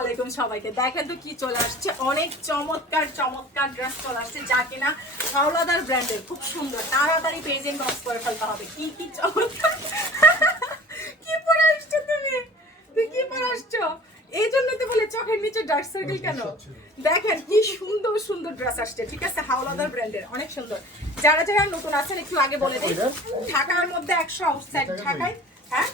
আলাইকুম সবাইকে। দেখেন তো কি চলে আসছে। অনেক চমৎকার চমৎকার ড্রেস চলে আসছে যা কিনা হাওলাদার ব্র্যান্ডের খুব সুন্দর। তাড়াতাড়ি পেজ বক্স করে ফেলতে হবে। কি কি চমৎকার। কি পরে আসছো তুমি? তুই কি পরে আসছো? এই জন্য তো বলে চোখের নিচে ডার্ক সার্কেল কেন? দেখেন কি সুন্দর সুন্দর ড্রেস আসছে। ঠিক আছে? হাওলাদার ব্র্যান্ডের অনেক সুন্দর। যারা যারা নতুন আছেন একটু আগে বলে দিই। ঢাকার মধ্যে একশো আউটসাইড ঢাকায়। হ্যাঁ?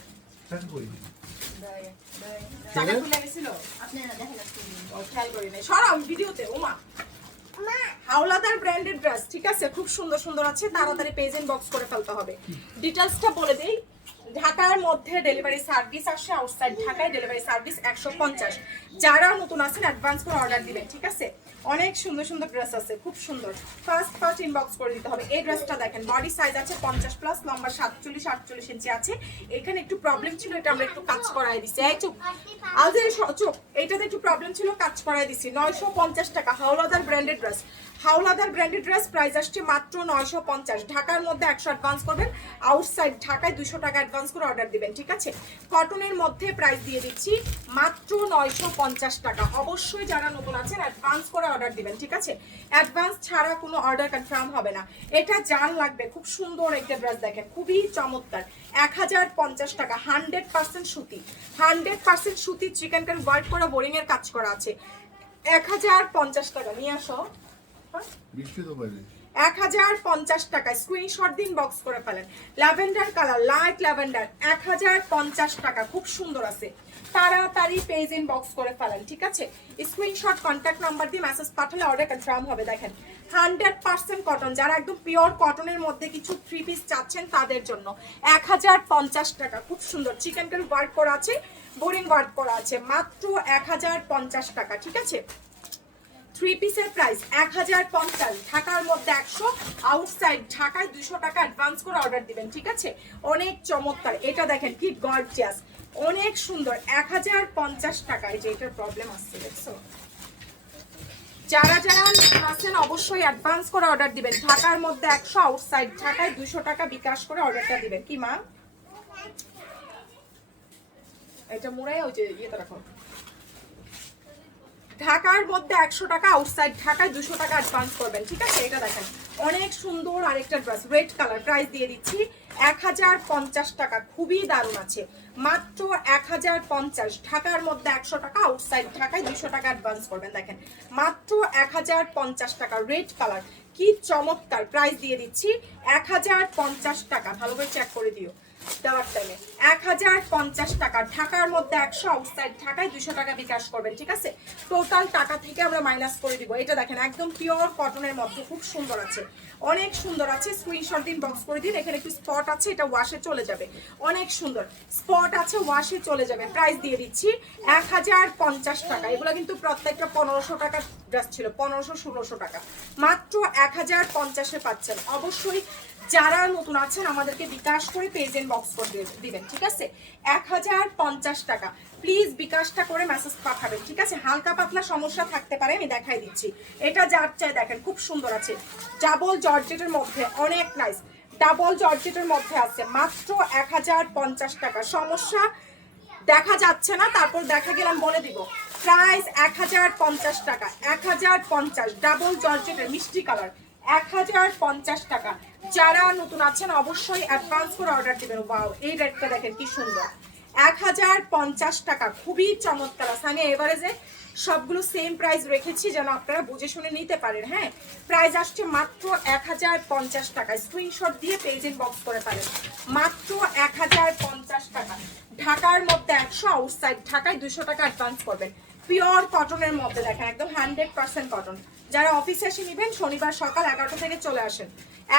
হাওলাদার ব্র্যান্ডেড ড্রেস ঠিক আছে? খুব সুন্দর সুন্দর আছে। তাড়াতাড়ি পেজ বক্স করে ফেলতে হবে। ডিটেলসটা বলে দেই। ঢাকার মধ্যে ডেলিভারি সার্ভিস আসে আউটসাইড ঢাকায় ডেলিভারি সার্ভিস একশো পঞ্চাশ। যারা নতুন আছেন অ্যাডভান্স করে অর্ডার দিবেন, ঠিক আছে? অনেক সুন্দর সুন্দর ড্রেস আছে, খুব সুন্দর। ফার্স্ট ফার্স্ট ইনবক্স করে দিতে হবে। এই ড্রেসটা দেখেন বডি সাইজ আছে পঞ্চাশ প্লাস লম্বা সাতচল্লিশ, আটচল্লিশ ইঞ্চি আছে। এখানে একটু প্রবলেম ছিল, এটা আমরা একটু কাজ করাই দিছি। এই চুপ আলজে চুপ, এইটাতে একটু প্রবলেম ছিল, কাজ করাই দিছি। নয়শো পঞ্চাশ টাকা, Howlader branded dress Howlader branded dress price আসছে মাত্র নয়শো পঞ্চাশ। ঢাকার মধ্যে একশো অ্যাডভান্স করবেন আউটসাইড ঢাকায় দুশো টাকা অ্যাডভান্স করে অর্ডার দিবেন, ঠিক আছে? কটনের মধ্যে প্রাইস দিয়ে দিচ্ছি মাত্র নয়শো পঞ্চাশ টাকা। অবশ্যই যারা নতুন আছেন অ্যাডভান্স করে অর্ডার দিবেন, ঠিক আছে? অ্যাডভান্স ছাড়া কোনো অর্ডার কনফার্ম হবে না। এটা জান লাগবে, খুব সুন্দর একটা ড্রেস দেখেন, খুবই চমৎকার। এক হাজার পঞ্চাশ টাকা, হান্ড্রেড পার্সেন্ট সুতি। হান্ড্রেড পার্সেন্ট সুতি চিকেন কারি ওয়ার্ক করা বোরিং এর কাজ করা আছে। এক হাজার পঞ্চাশ টাকা, নিয়ে আসো। এক হাজার পঞ্চাশ টাকা স্ক্রিনশট দিন বক্স করে ফেলেন। ল্যাভেন্ডার কালার লাইট এক হাজার পঞ্চাশ টাকা, খুব সুন্দর আছে। বক্স করে ফেলেন, ঠিক আছে? স্ক্রিনশট নাম্বার দিয়ে মেসেজ অর্ডার হবে, দেখেন। হান্ড্রেড পার্সেন্ট কটন যারা একদম পিওর কটনের মধ্যে কিছু থ্রি পিস তাদের জন্য। এক হাজার পঞ্চাশ টাকা, খুব সুন্দর। চিকেন কারি ওয়ার্ক করা আছে বোরিং ওয়ার্ক করা আছে, মাত্র এক হাজার পঞ্চাশ টাকা, ঠিক আছে? থ্রি পিসের প্রাইস এক হাজার পঞ্চাশ। ঢাকার মধ্যে একশো আউটসাইড ঢাকায় দুশো টাকা অ্যাডভান্স করে অর্ডার দিবেন, ঠিক আছে? অনেক চমৎকার। এটা দেখেন কি গর্জিয়াস অনেক সুন্দর, এক হাজার পঞ্চাশ টাকায় যে এটার প্রবলেম আসছে, দেখছ? যারা যারা আছেন, অবশ্যই অ্যাডভান্স করে অর্ডার দিবেন। ঢাকার মধ্যে একশো আউটসাইড ঢাকায় দুশো টাকা বিকাশ করে অর্ডারটা দিবেন। কি, মা? এটা মোড়াই ওই যে ইয়েতে রাখো। ঢাকার মধ্যে একশো টাকা আউটসাইড ঢাকায় দুশো টাকা অ্যাডভান্স করবেন, ঠিক আছে? এটা দেখেন, অনেক সুন্দর আরেকটা ড্রেস রেড কালার প্রাইস দিয়ে দিচ্ছি। এক হাজার পঞ্চাশ টাকা, খুবই দারুণ আছে। মাত্র এক হাজার পঞ্চাশ, ঢাকার মধ্যে একশো টাকা আউটসাইড ঢাকায় দুশো টাকা অ্যাডভান্স করবেন, দেখেন। মাত্র এক হাজার পঞ্চাশ টাকা রেড কালার কি চমৎকার প্রাইস দিয়ে দিচ্ছি। এক হাজার পঞ্চাশ টাকা, ভালো করে চেক করে দিও। এক হাজার পঞ্চাশ টাকা। ঢাকার মধ্যে একশো আউটসাইড ঢাকায় দুশো টাকা করবেন, ঠিক আছে? টোটাল টাকা থেকে আমরা মাইনাস করে এটা দেখেন, একদম পিওর কটনের মধ্যে খুব সুন্দর আছে। অনেক সুন্দর আছে। স্ক্রিনশট দিন বক্স করে দিন। এখানে একটু স্পট আছে, এটা ওয়াশে চলে যাবে। অনেক সুন্দর। স্পট আছে ওয়াশে চলে যাবে। প্রাইস দিয়ে দিচ্ছি এক হাজার পঞ্চাশ টাকা। এগুলো কিন্তু প্রত্যেকটা পনেরোশো টাকার ড্রেস ছিল, পনেরোশো, ষোলোশো টাকা। মাত্র এক হাজার পঞ্চাশে পাচ্ছেন। অবশ্যই যারা নতুন আছেন, আমাদেরকে বিকাশ করে পেজ বক্স করে দিবেন, ঠিক আছে? এক হাজার পঞ্চাশ টাকা। প্লিজ বিকাশটা করে মেসেজ পাঠাবেন, ঠিক আছে? হালকা পাতলা সমস্যা থাকতে পারে, আমি দেখাই দিচ্ছি। এটা যার চাই দেখেন, খুব সুন্দর আছে। ডাবল জর্জেটের মধ্যে, অনেক নাইস ডাবল জর্জেটের মধ্যে আছে, মাত্র এক হাজার পঞ্চাশ টাকা। সমস্যা দেখা যাচ্ছে না, তারপর দেখা গেলাম বলে দিব। প্রাইস এক হাজার পঞ্চাশ টাকা, এক হাজার পঞ্চাশ ডাবল জর্জেটের মিষ্টি কালার এক হাজার পঞ্চাশ টাকা। যারা নতুন আছেন, অবশ্যই অ্যাডভান্স করে অর্ডার দিবেন। ওয়াও এই রেটটা দেখেন, কি সুন্দর। এক হাজার পঞ্চাশ টাকা, খুবই চমৎকার। আছে আমি এভারেজে সবগুলো সেম প্রাইস রেখেছি, যেন আপনারা বুঝে শুনে নিতে পারেন হ্যাঁ? প্রাইস আসছে মাত্র এক হাজার পঞ্চাশ টাকা। স্ক্রিনশট দিয়ে পেজ বক্স করে পারেন। মাত্র এক হাজার পঞ্চাশ টাকা। ঢাকার মধ্যে একশো আউটসাইড ঢাকায় দুশো টাকা অ্যাডভান্স করবেন। পিওর কটনের মধ্যে দেখেন, একদম হান্ড্রেড পার্সেন্ট কটন। যারা অফিসে এসে নেবেন, শনিবার সকাল এগারোটা থেকে চলে আসেন।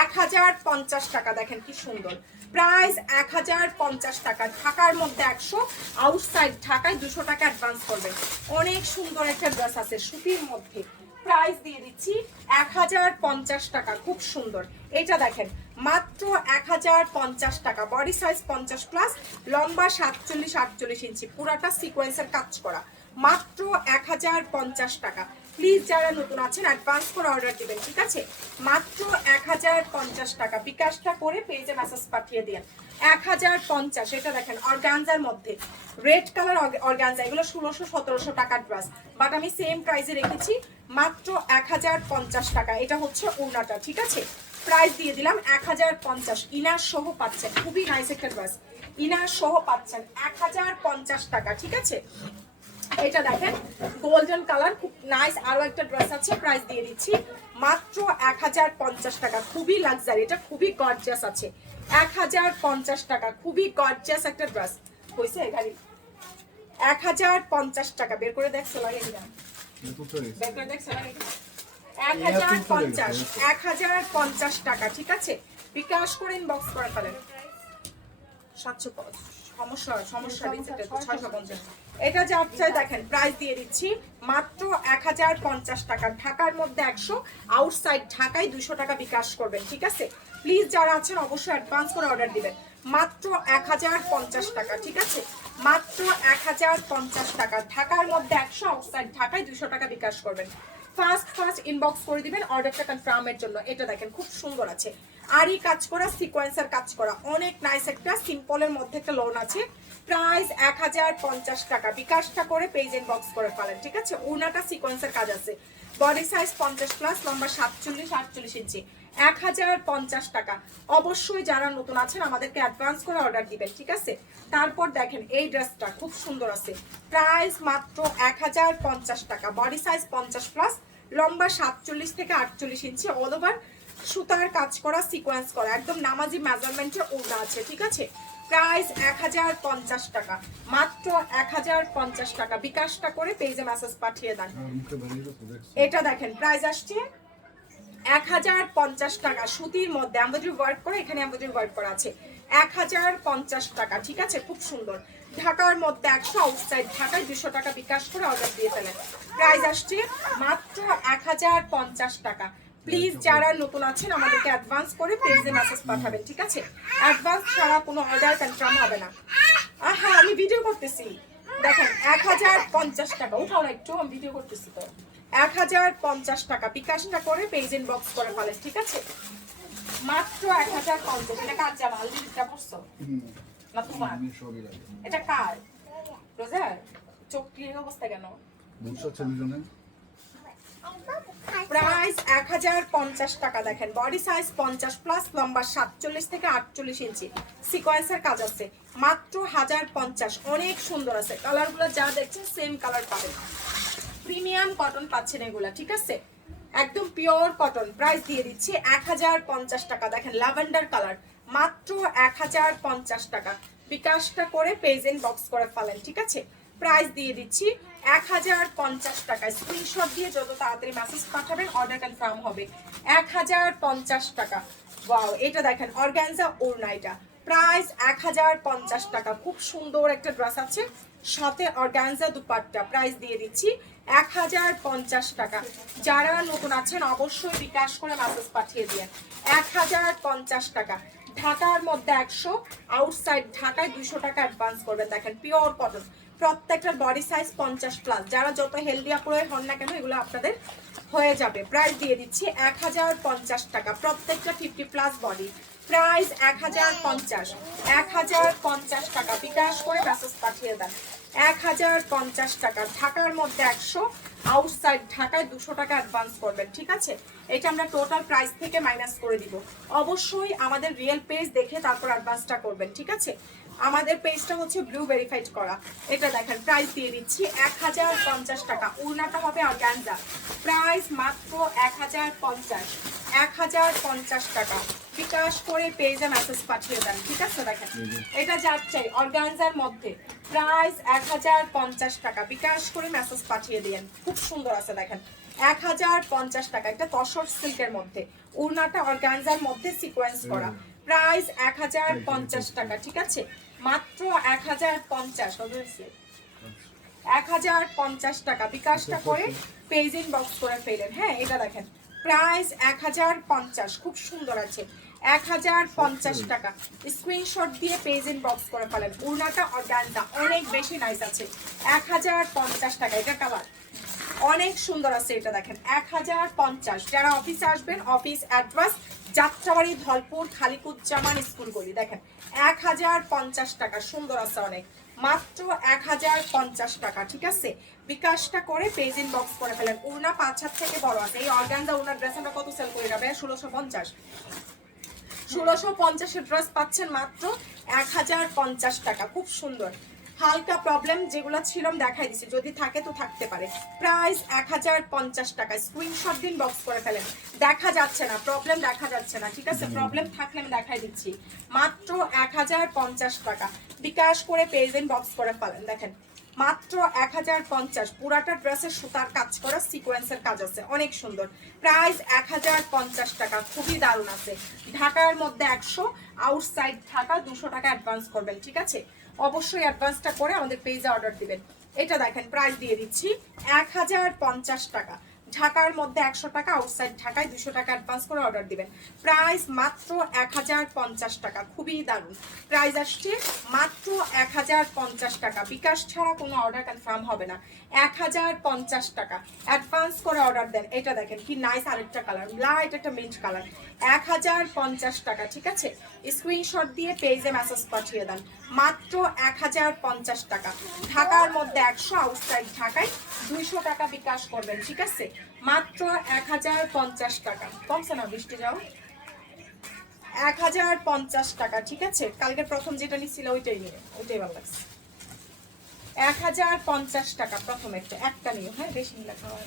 এক হাজার পঞ্চাশ টাকা, দেখেন কি সুন্দর। প্রাইস এক হাজার পঞ্চাশ টাকা, ঢাকার মধ্যে একশো, আউটসাইড ঢাকায় দুশো টাকা অ্যাডভান্স করবেন। অনেক সুন্দর একটা ড্রেস আছে, সুতির মধ্যে। প্রাইস দিয়ে দিচ্ছি এক হাজার পঞ্চাশ টাকা, খুব সুন্দর। এটা দেখেন মাত্র এক হাজার পঞ্চাশ টাকা। বডি সাইজ পঞ্চাশ প্লাস লম্বা সাতচল্লিশ, আটচল্লিশ ইঞ্চি। পুরাটা সিকোয়েন্সের কাজ করা। মাত্র এক হাজার পঞ্চাশ টাকা। প্লিজ যারা নতুন আছেন অ্যাডভান্স করে অর্ডার দেবেন, ঠিক আছে? মাত্র এক হাজার পঞ্চাশ টাকা। বিকাশটা করে পেজে মেসেজ পাঠিয়ে দিন এক হাজার পঞ্চাশ, এটা দেখেন অর্গানজার মধ্যে। রেড কালার অর্গানজা এগুলো ষোলোশো, সতেরোশো টাকার ড্রেস বাট আমি সেম প্রাইসে রেখেছি, মাত্র এক হাজার পঞ্চাশ টাকা। এটা হচ্ছে ওড়নাটা, ঠিক আছে? প্রাইস দিয়ে দিলাম এক হাজার পঞ্চাশ। ইনার সহ পাচ্ছেন খুবই নাইস একটা ড্রেস ইনার সহ পাচ্ছেন এক হাজার পঞ্চাশ টাকা ঠিক আছে? এটা দেখেন গোল্ডেন কালার খুব নাইস আরও একটা ড্রেস আছে প্রাইস দিয়ে দিচ্ছি মাত্র এক হাজার পঞ্চাশ টাকা। খুবই লাক্সারি এটা খুবই গর্জিয়াস আছে। এক হাজার পঞ্চাশ টাকা খুবই গর্জিয়াস একটা ড্রেস হয়েছে গাড়ি? এক হাজার পঞ্চাশ টাকা বের করে দেখছ লাগে দেখছ লাগে? এক হাজার পঞ্চাশ, এক হাজার পঞ্চাশ টাকা, ঠিক আছে? বিকাশ করে করে ফেলেন সমস্যা সমস্যা এটা যা চাই দেখেন প্রাইস দিয়ে দিচ্ছি, মাত্র এক হাজার পঞ্চাশ টাকা। ঢাকার মধ্যে একশো আউটসাইড ঢাকায় দুশো টাকা বিকাশ করবেন, ঠিক আছে? প্লিজ যারা আছেন, অবশ্যই অ্যাডভান্স করে অর্ডার দিবেন। মাত্র এক হাজার পঞ্চাশ টাকা, ঠিক আছে? মাত্র এক হাজার পঞ্চাশ টাকা। ঢাকার মধ্যে একশো আউটসাইড ঢাকায় দুশো টাকা বিকাশ করবেন। ফার্স্ট ফার্স্ট ইনবক্স করে দিবেন অর্ডারটা কনফার্মের জন্য। এটা দেখেন, খুব সুন্দর আছে। আরই কাজ করা সিকোয়েন্সের কাজ করা। অনেক নাইস একটা সিম্পলের মধ্যে একটা লোন আছে। প্রাইস এক হাজার পঞ্চাশ টাকা। বিকাশটা করে পেজ ইনবক্স করে ফেলেন, ঠিক আছে? ওনাটা সিকোয়েন্সের কাজ আছে। বডি সাইজ পঞ্চাশ প্লাস লম্বা সাতচল্লিশ, আটচল্লিশ ইঞ্চি এক হাজার পঞ্চাশ টাকা। অবশ্যই যারা নতুন আছেন, আমাদেরকে অ্যাডভান্স করে অর্ডার দিবেন, ঠিক আছে? তারপর দেখেন, এই ড্রেসটা খুব সুন্দর আছে। প্রাইস মাত্র এক হাজার পঞ্চাশ টাকা। বডি সাইজ পঞ্চাশ প্লাস লম্বা সাতচল্লিশ থেকে আটচল্লিশ ইঞ্চি অল ওভার সুতার কাজ করা সিকোয়েন্স করা একদম নামাজি মেজারমেন্টের ওড়না আছে ঠিক আছে? প্রাইস এক হাজার পঞ্চাশ টাকা মাত্র এক হাজার পঞ্চাশ টাকা। বিকাশটা করে পেজে মেসেজ পাঠিয়ে দেন? এটা দেখেন প্রাইস আসছে এক হাজার পঞ্চাশ টাকা সুতির মধ্যে এমব্রয়ডারি ওয়ার্ক করে এখানে এমব্রয়ডারি ওয়ার্ক করা আছে। এক হাজার পঞ্চাশ টাকা ঠিক আছে? খুব সুন্দর। ঢাকার মধ্যে একশো আউটসাইড ঢাকায় দুশো টাকা বিকাশ করে অর্ডার দিয়ে ফেলেন। প্রাইস আসছে মাত্র এক হাজার পঞ্চাশ টাকা। প্লিজ যারা নতুন আছেন আমাদেরকে অ্যাডভান্স করে পেজে মেসেজ পাঠাবেন ঠিক আছে? অ্যাডভান্স ছাড়া কোনো অর্ডার কনফার্ম হবে না। হ্যাঁ আমি ভিডিও করতেছি। দেখেন এক হাজার পঞ্চাশ টাকা। উঠাও না একটু আমি ভিডিও করতেছি তো। এক হাজার পঞ্চাশ টাকা। বিকাশটা করে পেজ ইনবক্স করে ফেলেন ঠিক আছে? মাত্র এক হাজার পঞ্চাশ। এটা কার জামা আলবিটা পড়ছো? হুম, না তোমার? আমি সবই লাগে। এটা কার? রোজার? চোখ কি অবস্থা কেন? বুঝছ ছেলেজনে? প্রাইস এক হাজার পঞ্চাশ টাকা দেখেন। বডি সাইজ পঞ্চাশ প্লাস লম্বা সাতচল্লিশ থেকে আটচল্লিশ ইঞ্চি। সিকোয়েন্সের কাজ আছে। মাত্র হাজার পঞ্চাশ। অনেক সুন্দর আছে। কালারগুলো যা দেখছেন সেম কালার পাবেন। প্রিমিয়াম কটন পাচ্ছেন এগুলা ঠিক আছে? একদম পিওর কটন প্রাইস দিয়ে দিচ্ছি এক হাজার পঞ্চাশ টাকা। দেখেন ল্যাভেন্ডার কালার মাত্র এক হাজার পঞ্চাশ টাকা। বিকাশটা করে পেজেন বক্স করে ফেলেন, ঠিক আছে? প্রাইস দিয়ে দিচ্ছি এক হাজার পঞ্চাশ টাকা। স্ক্রিনশট দিয়ে যত তাড়াতাড়ি মেসেজ পাঠাবেন অর্ডার কনফার্ম হবে। এক হাজার পঞ্চাশ টাকা। ওয়াও এটা দেখেন অর্গানজা ওড়না এটা প্রাইস এক হাজার পঞ্চাশ টাকা। খুব সুন্দর একটা ড্রেস আছে। সাথে অর্গানজা দুপাট্টা প্রাইস দিয়ে দিচ্ছি এক হাজার পঞ্চাশ টাকা। যারা নতুন আছেন, অবশ্যই বিকাশ করে মেসেজ পাঠিয়ে দিয়ে এক হাজার পঞ্চাশ টাকা। ঢাকার মধ্যে একশো আউটসাইড ঢাকায় দুশো টাকা অ্যাডভান্স করবেন। দেখেন পিওর কটন প্রত্যেকটার বডি সাইজ পঞ্চাশ প্লাস যারা যত হেলদি আপুরে হন না কেন, এগুলো আপনাদের হয়ে যাবে। প্রাইস দিয়ে দিচ্ছি এক হাজার পঞ্চাশ টাকা। প্রত্যেকটা ফিফটি প্লাস বডি প্রাইস এক হাজার পঞ্চাশ। এক হাজার পঞ্চাশ টাকা বিকাশ করে মেসেজ পাঠিয়ে দেন। এক হাজার পঞ্চাশ টাকা ঢাকার মধ্যে একশো আউটসাইড ঢাকায় দুশো টাকা অ্যাডভান্স করবেন, ঠিক আছে? এটা আমরা টোটাল প্রাইস থেকে মাইনাস করে দিব। অবশ্যই আমাদের রিয়েল পেজ দেখে তারপর অ্যাডভান্সটা করবেন, ঠিক আছে? আমাদের পেজটা হচ্ছে ব্লু ভেরিফাইড করা। এটা দেখেন প্রাইস দিয়ে দিচ্ছি এক হাজার পঞ্চাশ টাকা। উড়নাটা হবে অর্গানজা প্রাইস মাত্র এক হাজার পঞ্চাশ। এক হাজার পঞ্চাশ টাকা। বিকাশ করে পেজে মেসেজ পাঠিয়ে দেন ঠিক আছে? দেখেন এটা যার চাই অর্গানজার মধ্যে। প্রাইস এক হাজার পঞ্চাশ টাকা। বিকাশ করে মেসেজ পাঠিয়ে দিয়েন। খুব সুন্দর আছে দেখেন। এক হাজার পঞ্চাশ টাকা এটা তসর সিল্কের মধ্যে। উড়নাটা অর্গানজার মধ্যে সিকোয়েন্স করা। প্রাইস এক হাজার পঞ্চাশ টাকা ঠিক আছে? মাত্র এক হাজার পঞ্চাশ এক হাজার পঞ্চাশ টাকা। বিকাশটা করে পেজ বক্স করে ফেলেন। হ্যাঁ এটা দেখেন। প্রাইস এক হাজার পঞ্চাশ খুব সুন্দর আছে। এক হাজার পঞ্চাশ টাকা। স্ক্রিনশট দিয়ে পেজ ইন বক্স করে ফেলেন। উড়নাটা অর্গানটা অনেক বেশি নাইস আছে। এক হাজার পঞ্চাশ টাকা, এটা কালার অনেক সুন্দর আছে এটা, দেখেন। এক হাজার পঞ্চাশ। যারা অফিসে আসবেন অফিস অ্যাড্রেস যাত্রাবাড়ি, ধলপুর, খালিকুজ্জামান স্কুলগুলি দেখেন। এক হাজার পঞ্চাশ টাকা, সুন্দর আছে অনেক। মাত্র এক হাজার পঞ্চাশ টাকা, ঠিক আছে? বিকাশটা করে পেজ ইন বক্স করে ফেলেন। উড়না পাঁচ হাত থেকে বড় আছে। এই অর্গানজা উনার ড্রেস আমরা কত সেল করে? যাবে ষোলোশো পঞ্চাশ। ষোলোশো পঞ্চাশের ড্রেস পাচ্ছেন মাত্র এক হাজার পঞ্চাশ টাকা। খুব সুন্দর। হালকা প্রবলেম যেগুলো ছিল দেখাই দিচ্ছি যদি থাকে তো থাকতে পারে। প্রাইস এক হাজার পঞ্চাশ টাকা। স্ক্রিনশট দিন বক্স করে ফেলেন। দেখা যাচ্ছে না। প্রবলেম দেখা যাচ্ছে না। ঠিক আছে? প্রবলেম থাকলে আমি দেখাই দিচ্ছি। মাত্র এক হাজার পঞ্চাশ টাকা। বিকাশ করে পেজ দিন বক্স করে ফেলেন। দেখেন। মাত্র এক হাজার পঞ্চাশ। পুরাটা ড্রেসের সুতার কাজ করা সিকোয়েন্সের কাজ আছে। অনেক সুন্দর। প্রাইস এক হাজার পঞ্চাশ টাকা। খুবই দারুণ আছে। ঢাকার মধ্যে একশো আউটসাইড ঢাকা দুশো টাকা অ্যাডভান্স করবেন, ঠিক আছে? অবশ্যই অ্যাডভান্সটা করে আমাদের পেজে অর্ডার দিবেন। এটা দেখেন প্রাইস দিয়ে দিচ্ছি। এক হাজার পঞ্চাশ টাকা। ঢাকার মধ্যে একশো টাকা আউটসাইড ঢাকায় দুশো টাকা অ্যাডভান্স করে অর্ডার দিবেন। প্রাইস মাত্র এক হাজার পঞ্চাশ টাকা, খুবই দারুণ। প্রাইস আসছে মাত্র এক হাজার পঞ্চাশ টাকা। বিকাশ ছাড়া কোনো অর্ডার কনফার্ম হবে না। এক হাজার পঞ্চাশ টাকা। অ্যাডভান্স করে অর্ডার দেন। এটা দেখেন, কি নাইস আরেকটা কালার লাইট একটা মিন্ট কালার এক হাজার পঞ্চাশ টাকা, ঠিক আছে? স্ক্রিনশট দিয়ে পেজে মেসেজ পাঠিয়ে দেন। মাত্র এক হাজার পঞ্চাশ টাকা। ঢাকার মধ্যে একশো আউটসাইড ঢাকায় দুইশো টাকা বিকাশ করবেন, ঠিক আছে? মাত্র এক হাজার পঞ্চাশ টাকা। কমছে না বৃষ্টি যাও? এক হাজার পঞ্চাশ টাকা, ঠিক আছে? কালকে প্রথম যেটা নিচ্ছিল ওইটাই নিয়ে, ওইটাই ভালো লাগছে। এক হাজার পঞ্চাশ টাকা, প্রথম একটা একটা নিয়ে হ্যাঁ বেশি নিলে খাওয়া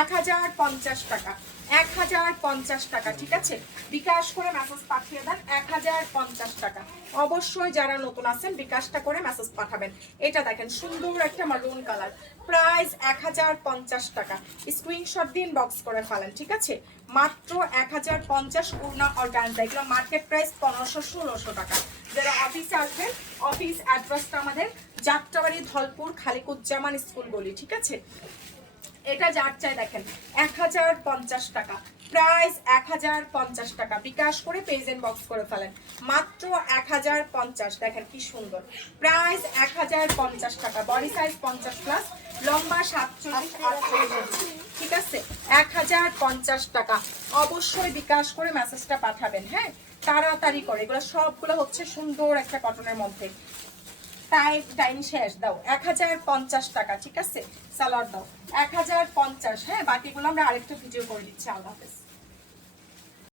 এক হাজার পঞ্চাশ টাকা। এক হাজার পঞ্চাশ টাকা, ঠিক আছে? বিকাশ করে মেসেজ পাঠিয়ে দেন এক হাজার পঞ্চাশ টাকা। অবশ্যই যারা নতুন আছেন, বিকাশটা করে মেসেজ পাঠাবেন। এটা দেখেন, সুন্দর একটা মারুন কালার প্রাইস এক হাজার পঞ্চাশ টাকা। স্ক্রিনশট দিন বক্স করে ফেলেন, ঠিক আছে? মাত্র এক হাজার পঞ্চাশ পূর্ণ অর্গানজা এগুলো মার্কেট প্রাইস পনেরোশো ষোলোশো টাকা। যারা অফিসে আসবেন অফিস অ্যাড্রেসটা আমাদের যাত্রাবাড়ি ধলপুর খালিকুজ্জামান স্কুল বলি ঠিক আছে? এটা যার চাই দেখেন, এক হাজার পঞ্চাশ টাকা। প্রাইস এক হাজার পঞ্চাশ টাকা। বিকাশ করে পেজ বক্স করে ফেলেন। মাত্র এক হাজার পঞ্চাশ, দেখেন কি সুন্দর। প্রাইস এক হাজার পঞ্চাশ টাকা। বডি সাইজ পঞ্চাশ প্লাস লম্বা সাতচল্লিশ ঠিক আছে? এক হাজার পঞ্চাশ টাকা। অবশ্যই বিকাশ করে মেসেজটা পাঠাবেন হ্যাঁ? তাড়াতাড়ি করে। এগুলো সবগুলো হচ্ছে সুন্দর একটা কটনের মধ্যে। টাইম টাইম শেষ, দাও, এক হাজার পঞ্চাশ টাকা, ঠিক আছে? সালাড দাও, এক হাজার পঞ্চাশ হ্যাঁ? বাকিগুলো আমরা আরেকটা ভিডিও করে দিচ্ছি, আল্লাহ হাফেজ।